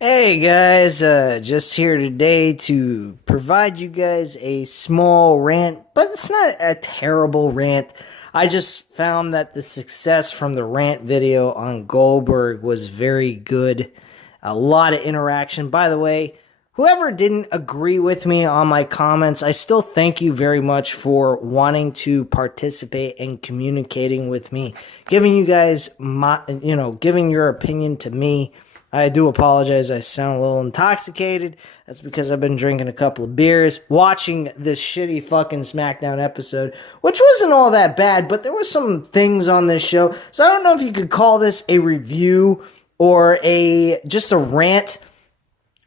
Hey guys, just here today to provide you guys a small rant, but it's not a terrible rant. I just found that the success from the rant video on Goldberg was very good. A lot of interaction. By the way, whoever didn't agree with me on my comments, I still thank you very much for wanting to participate and communicating with me, giving you guys giving your opinion to me. I do apologize. I sound a little intoxicated. That's because I've been drinking a couple of beers, watching this shitty fucking Smackdown episode, which wasn't all that bad, but there were some things on this show. So I don't know if you could call this a review or just a rant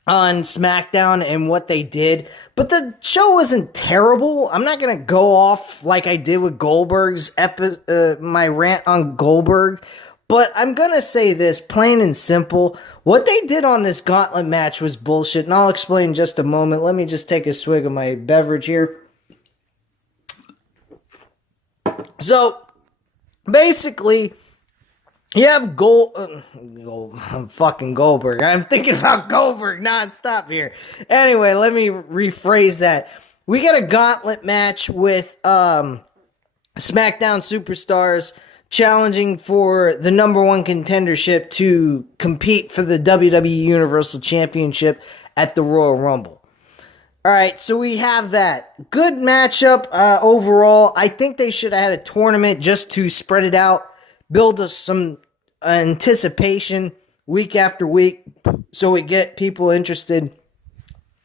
on SmackDown and what they did, but the show wasn't terrible. I'm not gonna go off like I did with my rant on Goldberg. But I'm going to say this, plain and simple. What they did on this gauntlet match was bullshit, and I'll explain in just a moment. Let me just take a swig of my beverage here. So, basically, you have fucking Goldberg. I'm thinking about Goldberg nonstop here. Anyway, let me rephrase that. We got a gauntlet match with SmackDown superstars challenging for the number one contendership to compete for the WWE Universal Championship at the Royal Rumble. All right, so we have that. Good matchup overall. I think they should have had a tournament just to spread it out, build us some anticipation week after week so we get people interested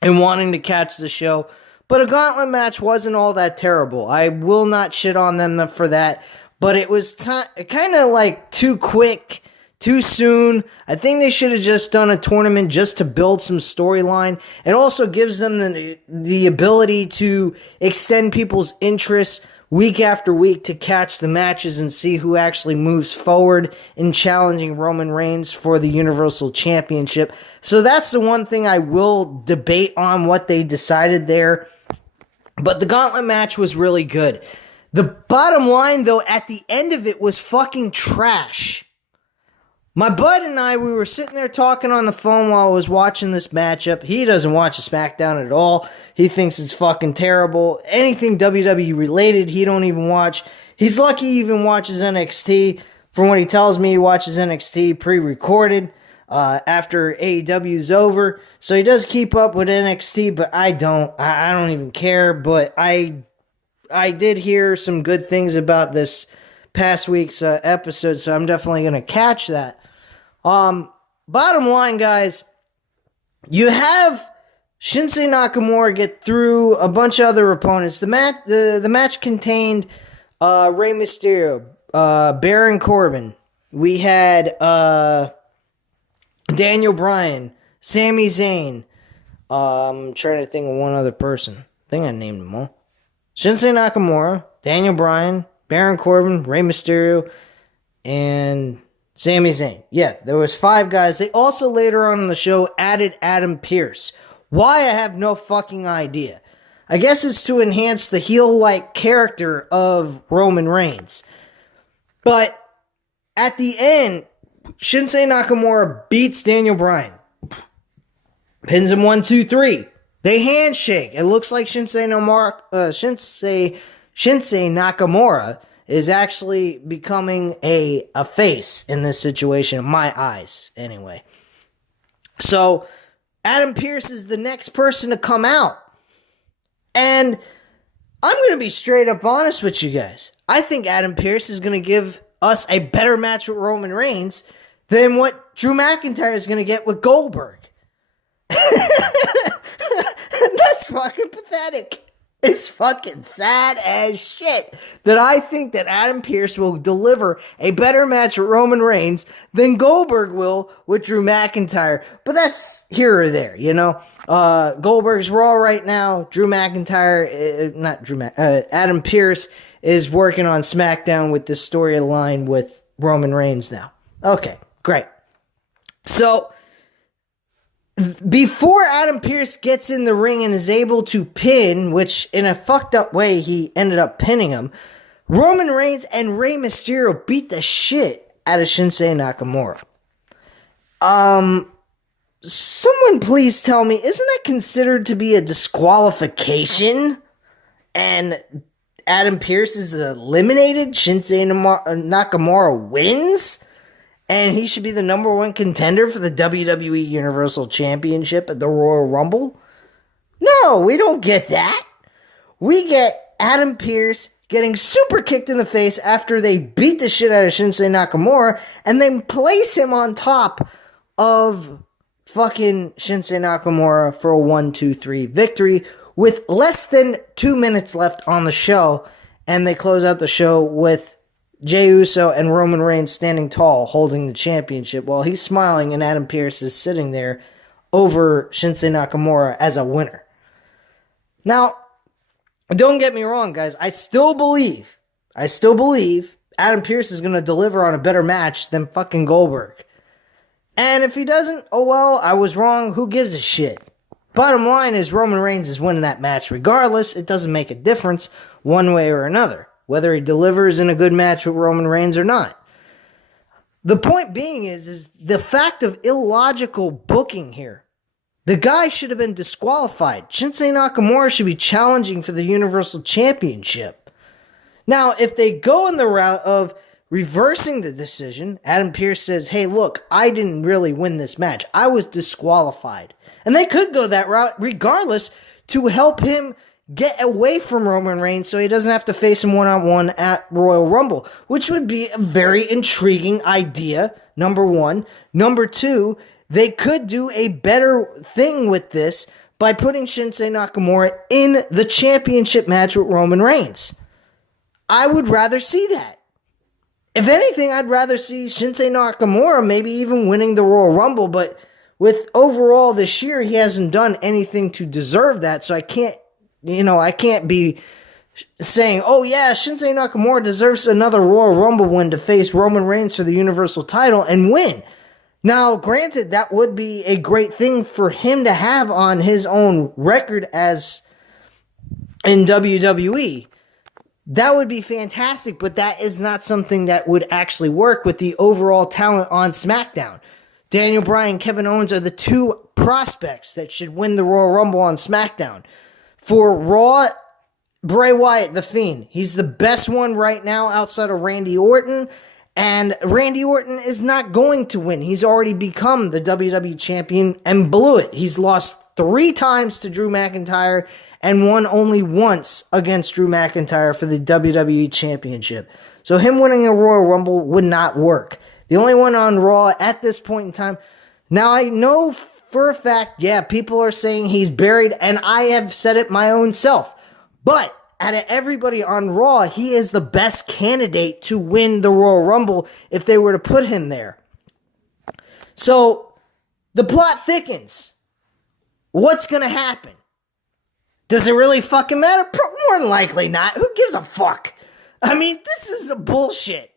in wanting to catch the show. But a gauntlet match wasn't all that terrible. I will not shit on them for that. But it was kind of like too quick, too soon. I think they should have just done a tournament just to build some storyline. It also gives them the ability to extend people's interest week after week to catch the matches and see who actually moves forward in challenging Roman Reigns for the Universal Championship. So that's the one thing I will debate on what they decided there. But the gauntlet match was really good. The bottom line, though, at the end of it was fucking trash. My bud and I, we were sitting there talking on the phone while I was watching this matchup. He doesn't watch a SmackDown at all. He thinks it's fucking terrible. Anything WWE related, he don't even watch. He's lucky he even watches NXT. From what he tells me, he watches NXT pre-recorded after AEW's over. So he does keep up with NXT, but I don't. I don't even care, but I did hear some good things about this past week's episode, so I'm definitely going to catch that. Bottom line, guys, you have Shinsuke Nakamura get through a bunch of other opponents. The match contained Rey Mysterio, Baron Corbin. We had Daniel Bryan, Sami Zayn. I'm trying to think of one other person. I think I named them all. Shinsuke Nakamura, Daniel Bryan, Baron Corbin, Rey Mysterio, and Sami Zayn. Yeah, there was 5 guys. They also later on in the show added Adam Pearce. Why, I have no fucking idea. I guess it's to enhance the heel-like character of Roman Reigns. But at the end, Shinsuke Nakamura beats Daniel Bryan. Pins him 1, 2, 3. They handshake. It looks like Shinsuke Nakamura is actually becoming a face in this situation, in my eyes, anyway. So, Adam Pearce is the next person to come out. And I'm going to be straight up honest with you guys. I think Adam Pearce is going to give us a better match with Roman Reigns than what Drew McIntyre is going to get with Goldberg. That's fucking pathetic. It's fucking sad as shit that I think that Adam Pearce will deliver a better match with Roman Reigns than Goldberg will with Drew McIntyre. But that's here or there, you know. Goldberg's Raw right now. Adam Pearce is working on SmackDown with the storyline with Roman Reigns now. Okay, great. So, before Adam Pearce gets in the ring and is able to pin, which in a fucked up way he ended up pinning him, Roman Reigns and Rey Mysterio beat the shit out of Shinsuke Nakamura. someone please tell me, isn't that considered to be a disqualification? And Adam Pearce is eliminated, Shinsuke Nakamura wins, and he should be the number one contender for the WWE Universal Championship at the Royal Rumble? No, we don't get that. We get Adam Pearce getting super kicked in the face after they beat the shit out of Shinsuke Nakamura and then place him on top of fucking Shinsuke Nakamura for a 1-2-3 victory with less than 2 minutes left on the show. And they close out the show with Jey Uso and Roman Reigns standing tall holding the championship while he's smiling and Adam Pearce is sitting there over Shinsuke Nakamura as a winner. Now, don't get me wrong, guys. I still believe Adam Pearce is going to deliver on a better match than fucking Goldberg. And if he doesn't, oh well, I was wrong. Who gives a shit? Bottom line is Roman Reigns is winning that match regardless. It doesn't make a difference one way or another, whether he delivers in a good match with Roman Reigns or not. The point being is the fact of illogical booking here. The guy should have been disqualified. Shinsuke Nakamura should be challenging for the Universal Championship. Now, if they go in the route of reversing the decision, Adam Pearce says, hey, look, I didn't really win this match. I was disqualified. And they could go that route regardless to help him get away from Roman Reigns so he doesn't have to face him one-on-one at Royal Rumble, which would be a very intriguing idea, number one. Number two, they could do a better thing with this by putting Shinsuke Nakamura in the championship match with Roman Reigns. I would rather see that. If anything, I'd rather see Shinsuke Nakamura maybe even winning the Royal Rumble, but with overall this year, he hasn't done anything to deserve that, so I can't be saying, oh yeah, Shinsuke Nakamura deserves another Royal Rumble win to face Roman Reigns for the Universal title and win. Now, granted, that would be a great thing for him to have on his own record as in WWE. That would be fantastic, but that is not something that would actually work with the overall talent on Smackdown. Daniel Bryan and Kevin Owens are the two prospects that should win the Royal Rumble on Smackdown. For Raw, Bray Wyatt, The Fiend. He's the best one right now outside of Randy Orton. And Randy Orton is not going to win. He's already become the WWE champion and blew it. He's lost 3 times to Drew McIntyre and won only once against Drew McIntyre for the WWE championship. So him winning a Royal Rumble would not work. The only one on Raw at this point in time. Now I know for a fact, yeah, people are saying he's buried, and I have said it my own self. But out of everybody on Raw, he is the best candidate to win the Royal Rumble if they were to put him there. So, the plot thickens. What's going to happen? Does it really fucking matter? More than likely not. Who gives a fuck? I mean, this is a bullshit.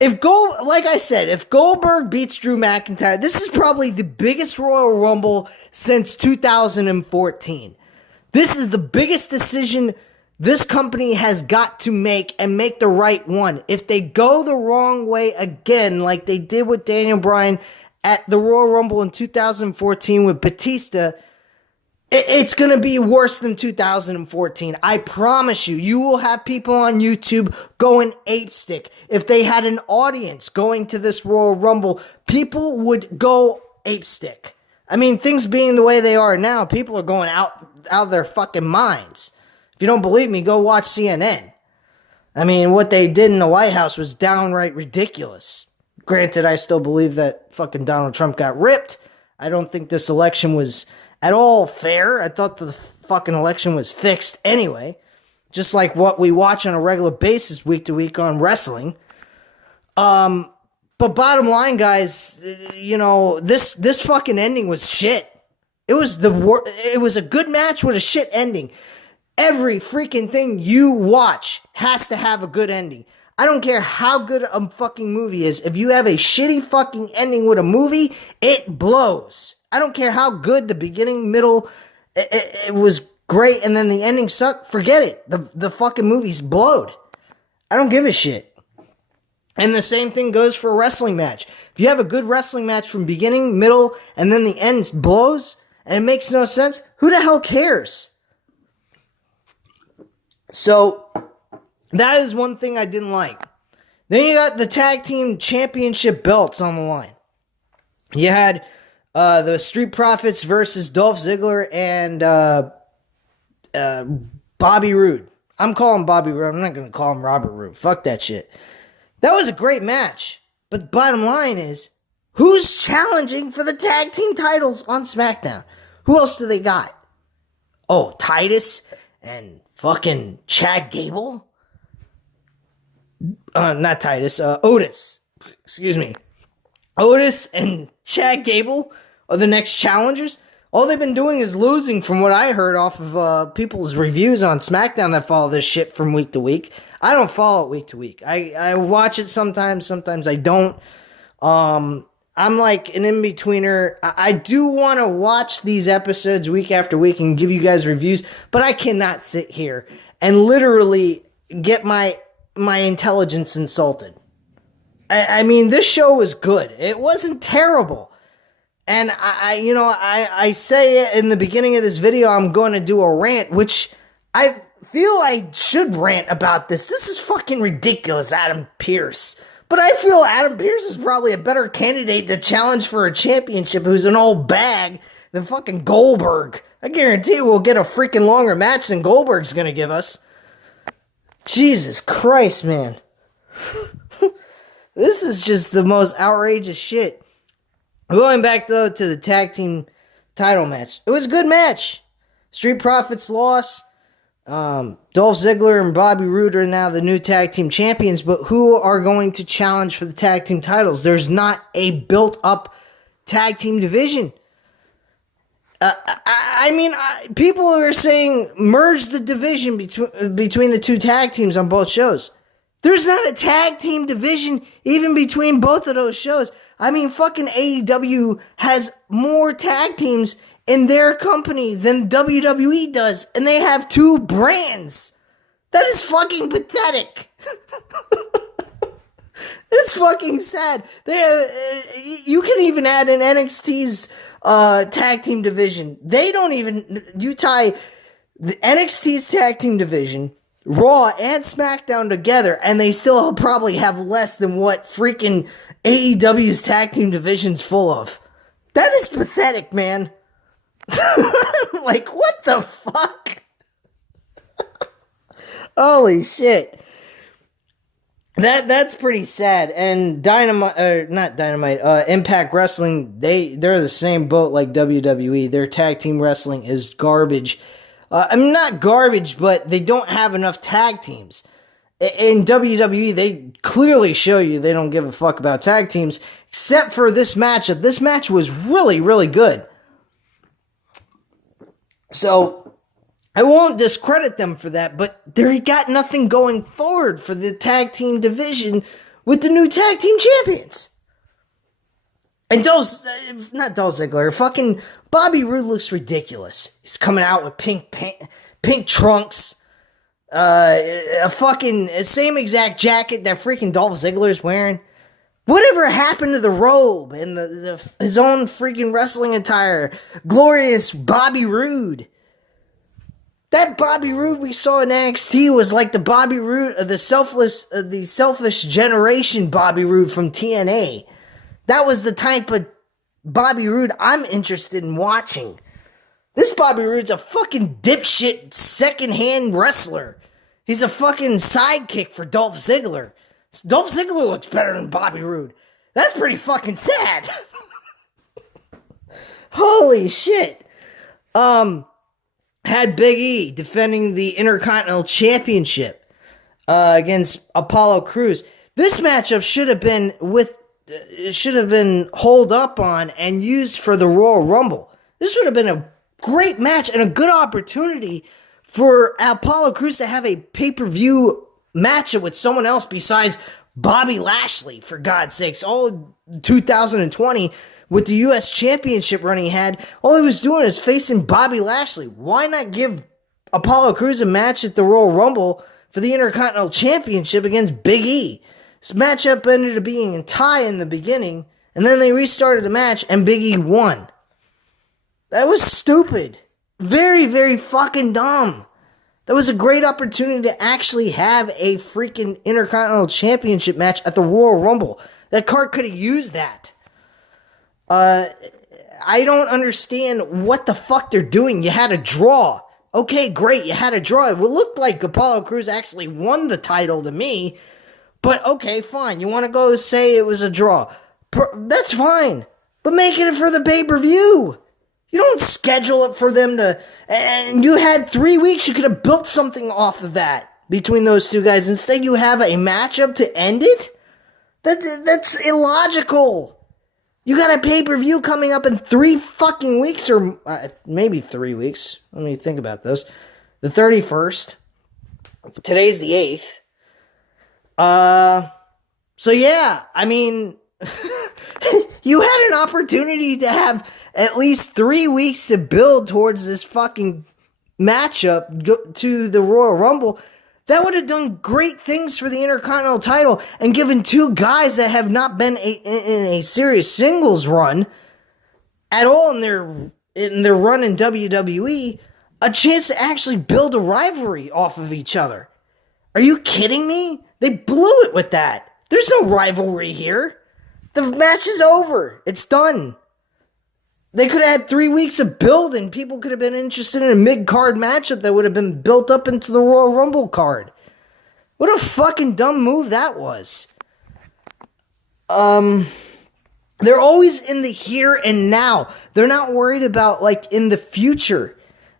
Like I said, if Goldberg beats Drew McIntyre, this is probably the biggest Royal Rumble since 2014. This is the biggest decision this company has got to make and make the right one. If they go the wrong way again, like they did with Daniel Bryan at the Royal Rumble in 2014 with Batista, it's going to be worse than 2014. I promise you. You will have people on YouTube going apestick. If they had an audience going to this Royal Rumble, people would go apestick. I mean, things being the way they are now, people are going out of their fucking minds. If you don't believe me, go watch CNN. I mean, what they did in the White House was downright ridiculous. Granted, I still believe that fucking Donald Trump got ripped. I don't think this election was at all fair. I thought the fucking election was fixed anyway. Just like what we watch on a regular basis week to week on wrestling. But bottom line, guys, this fucking ending was shit. It was a good match with a shit ending. Every freaking thing you watch has to have a good ending. I don't care how good a fucking movie is. If you have a shitty fucking ending with a movie, it blows. I don't care how good the beginning, middle, it was great, and then the ending sucked. Forget it. The fucking movie's blowed. I don't give a shit. And the same thing goes for a wrestling match. If you have a good wrestling match from beginning, middle, and then the end blows, and it makes no sense, who the hell cares? So, that is one thing I didn't like. Then you got the tag team championship belts on the line. You had the Street Profits versus Dolph Ziggler and Bobby Roode. I'm calling Bobby Roode. I'm not going to call him Robert Roode. Fuck that shit. That was a great match. But the bottom line is, who's challenging for the tag team titles on SmackDown? Who else do they got? Oh, Titus and fucking Chad Gable? Not Titus, Otis. Excuse me. Otis and Chad Gable are the next challengers. All they've been doing is losing, from what I heard off of people's reviews on SmackDown that follow this shit from week to week. I don't follow it week to week. I watch it sometimes I don't. I'm like an in-betweener. I do want to watch these episodes week after week and give you guys reviews, but I cannot sit here and literally get my intelligence insulted. I mean, this show was good. It wasn't terrible. And I say it in the beginning of this video, I'm going to do a rant, which I feel I should rant about this. This is fucking ridiculous, Adam Pearce. But I feel Adam Pearce is probably a better candidate to challenge for a championship who's an old bag than fucking Goldberg. I guarantee we'll get a freaking longer match than Goldberg's going to give us. Jesus Christ, man. This is just the most outrageous shit. Going back, though, to the tag team title match. It was a good match. Street Profits lost. Dolph Ziggler and Bobby Roode are now the new tag team champions, but who are going to challenge for the tag team titles? There's not a built-up tag team division. People are saying merge the division between the two tag teams on both shows. There's not a tag team division even between both of those shows. I mean, fucking AEW has more tag teams in their company than WWE does, and they have two brands. That is fucking pathetic. It's fucking sad. You can even add in NXT's tag team division. They don't even... You tie the NXT's tag team division, Raw and SmackDown together, and they still probably have less than what freaking AEW's tag team division's full of. That is pathetic, man. Like, what the fuck? Holy shit. That's pretty sad. And Impact Wrestling, they're the same boat like WWE. Their tag team wrestling is garbage. Not garbage, but they don't have enough tag teams. In WWE, they clearly show you they don't give a fuck about tag teams, except for this matchup. This match was really, really good. So, I won't discredit them for that, but they got nothing going forward for the tag team division with the new tag team champions. And not Dolph Ziggler, fucking Bobby Roode looks ridiculous. He's coming out with pink trunks, a fucking same exact jacket that freaking Dolph Ziggler's wearing. Whatever happened to the robe and his own freaking wrestling attire? Glorious Bobby Roode. That Bobby Roode we saw in NXT was like the Bobby Roode, the selfish generation Bobby Roode from TNA. That was the type of Bobby Roode I'm interested in watching. This Bobby Roode's a fucking dipshit second-hand wrestler. He's a fucking sidekick for Dolph Ziggler. Dolph Ziggler looks better than Bobby Roode. That's pretty fucking sad. Holy shit. Had Big E defending the Intercontinental Championship against Apollo Crews. This matchup should have been holed up on and used for the Royal Rumble. This would have been a great match and a good opportunity for Apollo Crews to have a pay-per-view matchup with someone else besides Bobby Lashley, for God's sakes. All 2020 with the U.S. Championship run he had, all he was doing is facing Bobby Lashley. Why not give Apollo Crews a match at the Royal Rumble for the Intercontinental Championship against Big E? This matchup ended up being a tie in the beginning, And then they restarted the match and Big E won. That was stupid. Very, very fucking dumb. That was a great opportunity to actually have a freaking Intercontinental Championship match at the Royal Rumble. That card could have used that. I don't understand what the fuck they're doing. You had a draw. Okay, great, you had a draw. It looked like Apollo Crews actually won the title to me. But okay, fine. You want to go say it was a draw. That's fine. But make it for the pay-per-view. You don't schedule it for them to... And you had 3 weeks. You could have built something off of that between those two guys. Instead, you have a matchup to end it? That's illogical. You got a pay-per-view coming up in 3 fucking weeks, or maybe 3 weeks. Let me think about this. The 31st. Today's the 8th. So yeah, I mean... You had an opportunity to have at least 3 weeks to build towards this fucking matchup to the Royal Rumble. That would have done great things for the Intercontinental title and given two guys that have not been in a serious singles run at all in their run in WWE a chance to actually build a rivalry off of each other. Are you kidding me? They blew it with that. There's no rivalry here. The match is over. It's done. They could have had 3 weeks of build and people could have been interested in a mid-card matchup that would have been built up into the Royal Rumble card. What a fucking dumb move that was. They're always in the here and now. They're not worried about, like, in the future.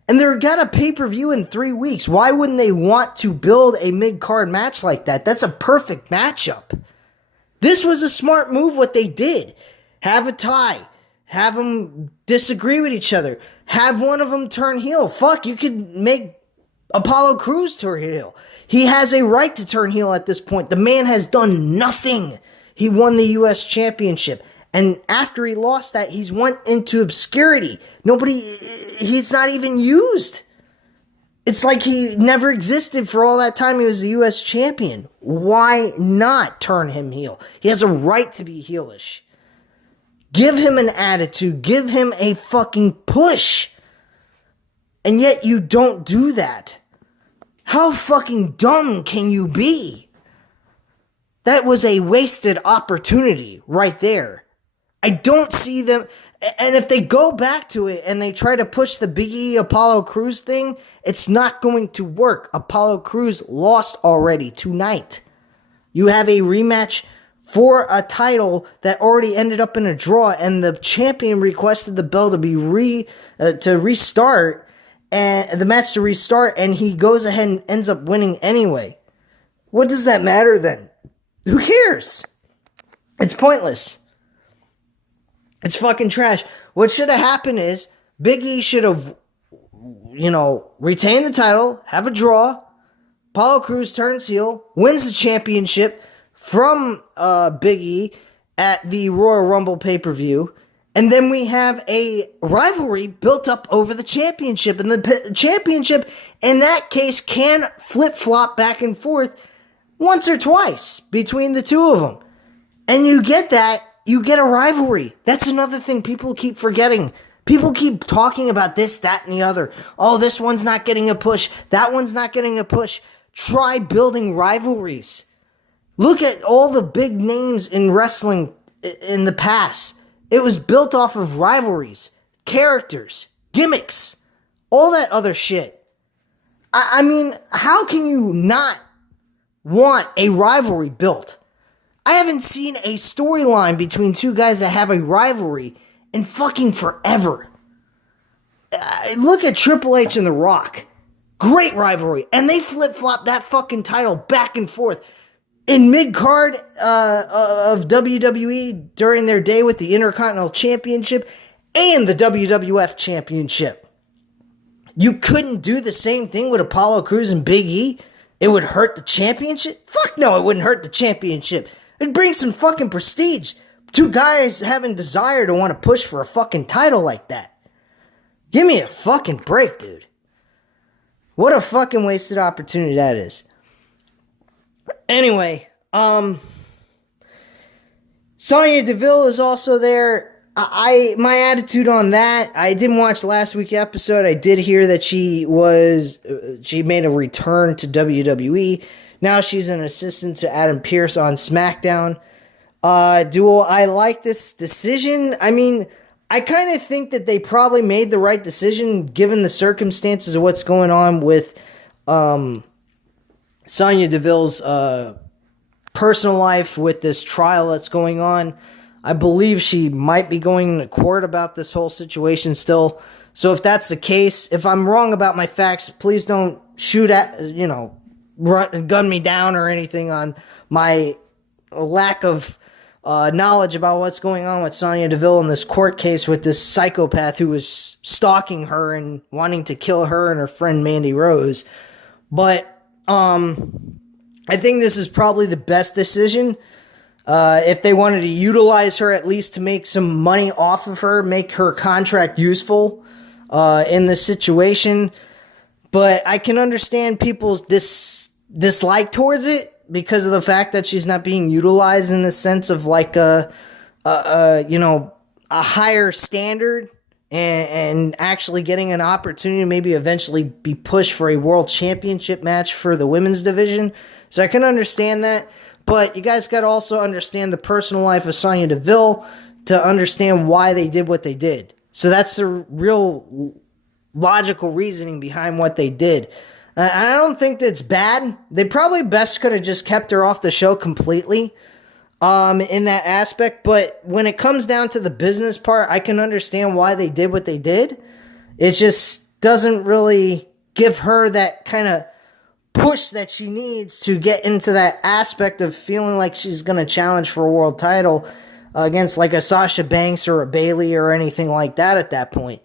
And they've got a pay-per-view in 3 weeks. Why wouldn't they want to build a mid-card match like that? That's a perfect matchup. This was a smart move, what they did. Have a tie. Have them disagree with each other. Have one of them turn heel. Fuck, you could make Apollo Crews turn heel. He has a right to turn heel at this point. The man has done nothing. He won the U.S. Championship. And after he lost that, he's went into obscurity. He's not even used. It's like he never existed for all that time he was the U.S. champion. Why not turn him heel? He has a right to be heelish. Give him an attitude. Give him a fucking push. And yet you don't do that. How fucking dumb can you be? That was a wasted opportunity right there. I don't see them... And if they go back to it and they try to push the Big E Apollo Crews thing, it's not going to work. Apollo Crews lost already tonight. You have a rematch for a title that already ended up in a draw, and the champion requested the bell to be restart, and the match to restart, and he goes ahead and ends up winning anyway. What does that matter then? Who cares? It's pointless. It's fucking trash. What should have happened is Big E should have, retained the title, have a draw. Apollo Crews turns heel, wins the championship from Big E at the Royal Rumble pay-per-view. And then we have a rivalry built up over the championship. And the championship, in that case, can flip-flop back and forth once or twice between the two of them. And you get that. You get a rivalry. That's another thing people keep forgetting. People keep talking about this, that, and the other. Oh, this one's not getting a push. That one's not getting a push. Try building rivalries. Look at all the big names in wrestling in the past. It was built off of rivalries, characters, gimmicks, all that other shit. I mean, how can you not want a rivalry built? I haven't seen a storyline between two guys that have a rivalry in fucking forever. Look at Triple H and The Rock. Great rivalry. And they flip-flop that fucking title back and forth. In mid-card of WWE during their day with the Intercontinental Championship and the WWF Championship. You couldn't do the same thing with Apollo Crews and Big E? It would hurt the championship? Fuck no, it wouldn't hurt the championship. It'd bring some fucking prestige. Two guys having desire to want to push for a fucking title like that. Give me a fucking break, dude. What a fucking wasted opportunity that is. Anyway, Sonya Deville is also there. My attitude on that, I didn't watch last week's episode. I did hear that she made a return to WWE. Now she's an assistant to Adam Pearce on Smackdown. Do I like this decision? I mean, I kind of think that they probably made the right decision given the circumstances of what's going on with Sonya Deville's personal life with this trial that's going on. I believe she might be going to court about this whole situation still. So if that's the case, if I'm wrong about my facts, please don't shoot at, gun me down or anything on my lack of knowledge about what's going on with Sonya Deville in this court case with this psychopath who was stalking her and wanting to kill her and her friend Mandy Rose. But I think this is probably the best decision. If they wanted to utilize her at least to make some money off of her, make her contract useful in this situation. But I can understand people's dislike towards it because of the fact that she's not being utilized in the sense of like a higher standard and actually getting an opportunity to maybe eventually be pushed for a world championship match for the women's division. So I can understand that. But you guys got to also understand the personal life of Sonya Deville to understand why they did what they did. So that's the real logical reasoning behind what they did. I don't think that's bad. They probably best could have just kept her off the show completely in that aspect. But when it comes down to the business part, I can understand why they did what they did. It just doesn't really give her that kind of push that she needs to get into that aspect of feeling like she's going to challenge for a world title against like a Sasha Banks or a Bayley or anything like that at that point.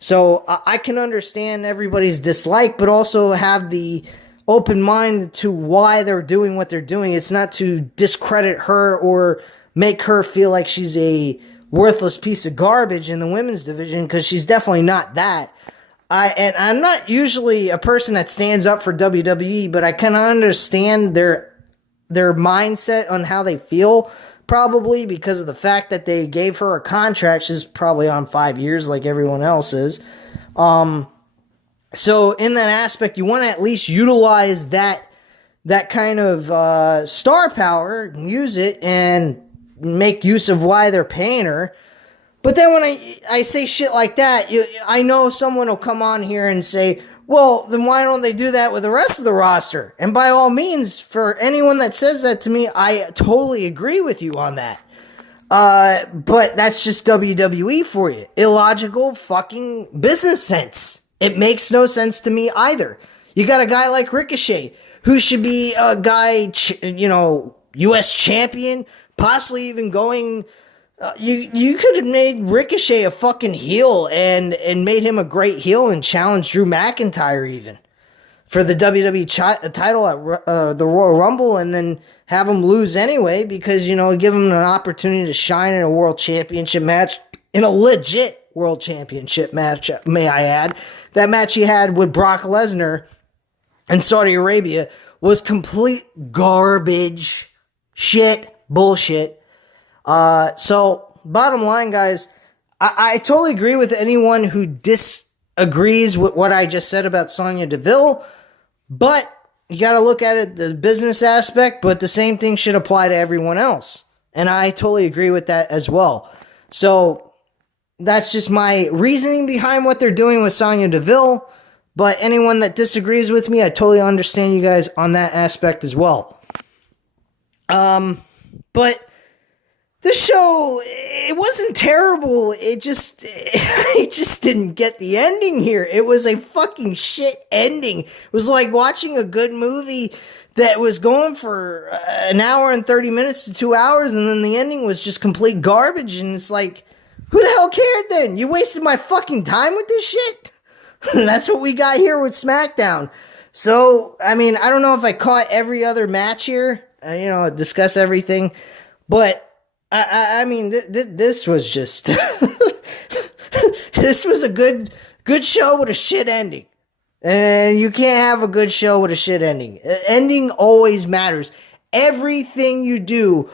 So I can understand everybody's dislike, but also have the open mind to why they're doing what they're doing. It's not to discredit her or make her feel like she's a worthless piece of garbage in the women's division, because she's definitely not that. I'm not usually a person that stands up for WWE, but I kind of understand their mindset on how they feel, probably because of the fact that they gave her a contract. She's probably on 5 years like everyone else is. So in that aspect, you want to at least utilize that kind of star power, and use it and make use of why they're paying her. But then when I say shit like that, I know someone will come on here and say, well, then why don't they do that with the rest of the roster? And by all means, for anyone that says that to me, I totally agree with you on that. But that's just WWE for you. Illogical fucking business sense. It makes no sense to me either. You got a guy like Ricochet, who should be a guy, U.S. champion, possibly even going... You could have made Ricochet a fucking heel and made him a great heel and challenged Drew McIntyre even for the WWE title at the Royal Rumble, and then have him lose anyway because, give him an opportunity to shine in a world championship match, in a legit world championship match, may I add. That match he had with Brock Lesnar in Saudi Arabia was complete garbage, shit, bullshit. So bottom line, guys, I totally agree with anyone who disagrees with what I just said about Sonya Deville, but you got to look at it, the business aspect, but the same thing should apply to everyone else. And I totally agree with that as well. So that's just my reasoning behind what they're doing with Sonya Deville. But anyone that disagrees with me, I totally understand you guys on that aspect as well. But this show, it wasn't terrible. I just didn't get the ending here. It was a fucking shit ending. It was like watching a good movie that was going for an hour and 30 minutes to 2 hours, and then the ending was just complete garbage. And it's like, who the hell cared then? You wasted my fucking time with this shit? That's what we got here with Smackdown. So, I mean, I don't know if I caught every other match here, discuss everything, but I mean, this was just, this was a good show with a shit ending. And you can't have a good show with a shit ending. Ending always matters. Everything you do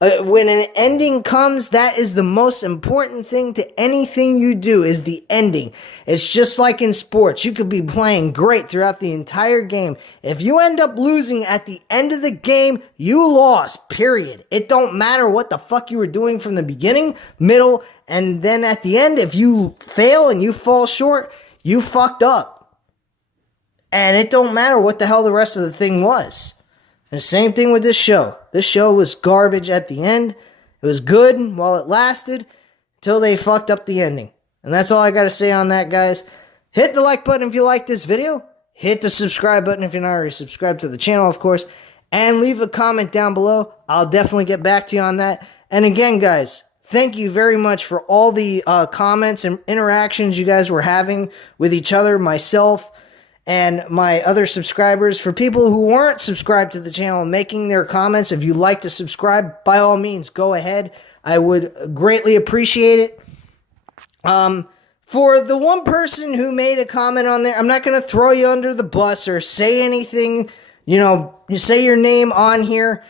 When an ending comes, that is the most important thing to anything you do, is the ending. It's just like in sports. You could be playing great throughout the entire game. If you end up losing at the end of the game, you lost, period. It don't matter what the fuck you were doing from the beginning, middle, and then at the end. If you fail and you fall short, you fucked up. And it don't matter what the hell the rest of the thing was. The same thing with this show. This show was garbage at the end. It was good while it lasted until they fucked up the ending. And that's all I got to say on that, guys. Hit the like button if you like this video. Hit the subscribe button if you're not already subscribed to the channel, of course. And leave a comment down below. I'll definitely get back to you on that. And again, guys, thank you very much for all the comments and interactions you guys were having with each other, myself, and my other subscribers. For people who weren't subscribed to the channel making their comments, if you'd like to subscribe, by all means, go ahead. I would greatly appreciate it. For the one person who made a comment on there, I'm not going to throw you under the bus or say anything, you say your name on here.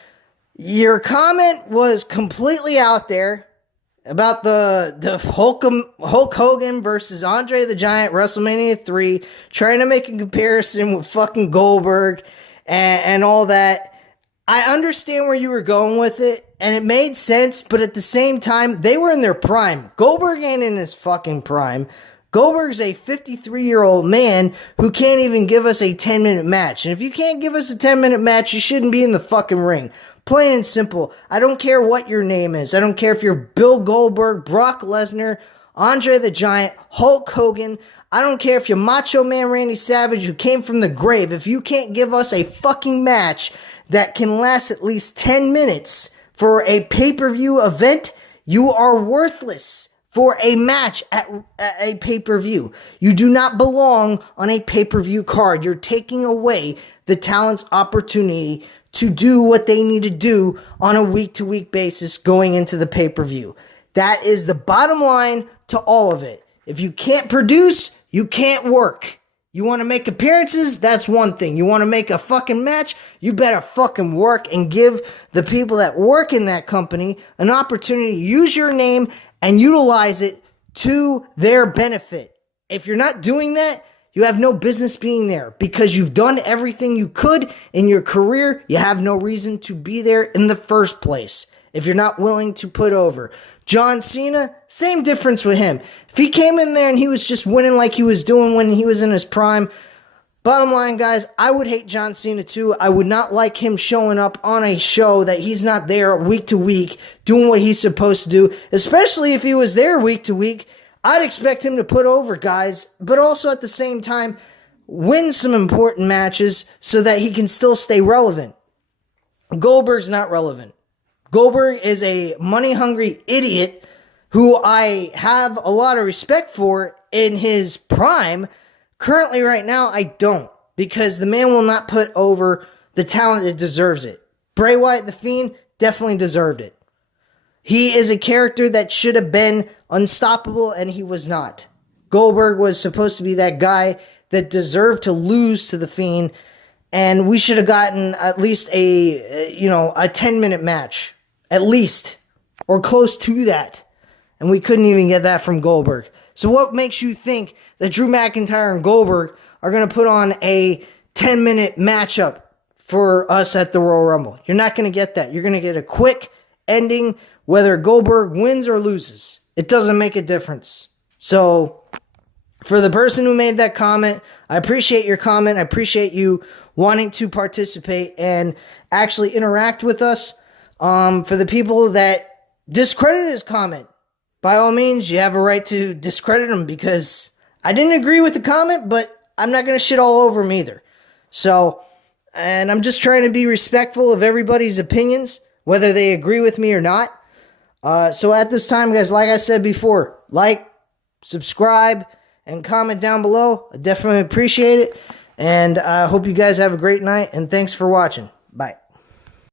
Your comment was completely out there about the Hulk Hogan versus Andre the Giant WrestleMania 3, trying to make a comparison with fucking Goldberg and all that. I understand where you were going with it, and it made sense, but at the same time, they were in their prime. Goldberg ain't in his fucking prime. Goldberg's a 53-year-old man who can't even give us a 10-minute match. And if you can't give us a 10-minute match, you shouldn't be in the fucking ring. Plain and simple. I don't care what your name is. I don't care if you're Bill Goldberg, Brock Lesnar, Andre the Giant, Hulk Hogan. I don't care if you're Macho Man Randy Savage who came from the grave. If you can't give us a fucking match that can last at least 10 minutes for a pay-per-view event, you are worthless for a match at a pay-per-view. You do not belong on a pay-per-view card. You're taking away the talent's opportunity to do what they need to do on a week-to-week basis going into the pay-per-view. That is the bottom line to all of it. If you can't produce, you can't work. You want to make appearances? That's one thing. You want to make a fucking match? You better fucking work and give the people that work in that company an opportunity to use your name and utilize it to their benefit. If you're not doing that, you have no business being there, because you've done everything you could in your career. You have no reason to be there in the first place if you're not willing to put over. John Cena, same difference with him. If he came in there and he was just winning like he was doing when he was in his prime, bottom line, guys, I would hate John Cena too. I would not like him showing up on a show that he's not there week to week doing what he's supposed to do, especially if he was there week to week. I'd expect him to put over guys, but also at the same time, win some important matches so that he can still stay relevant. Goldberg's not relevant. Goldberg is a money-hungry idiot who I have a lot of respect for in his prime. Currently, right now, I don't, because the man will not put over the talent that deserves it. Bray Wyatt, the Fiend, definitely deserved it. He is a character that should have been unstoppable, and he was not. Goldberg was supposed to be that guy that deserved to lose to the Fiend, and we should have gotten at least a 10-minute match, at least, or close to that, and we couldn't even get that from Goldberg. So what makes you think that Drew McIntyre and Goldberg are going to put on a 10-minute matchup for us at the Royal Rumble? You're not going to get that. You're going to get a quick ending, whether Goldberg wins or loses. It doesn't make a difference. So, for the person who made that comment, I appreciate your comment. I appreciate you wanting to participate and actually interact with us. For the people that discredited his comment, by all means, you have a right to discredit him, because I didn't agree with the comment, but I'm not going to shit all over him either. So, and I'm just trying to be respectful of everybody's opinions, whether they agree with me or not. So at this time, guys, like I said before, like, subscribe, and comment down below. I definitely appreciate it. And I hope you guys have a great night, and thanks for watching. Bye.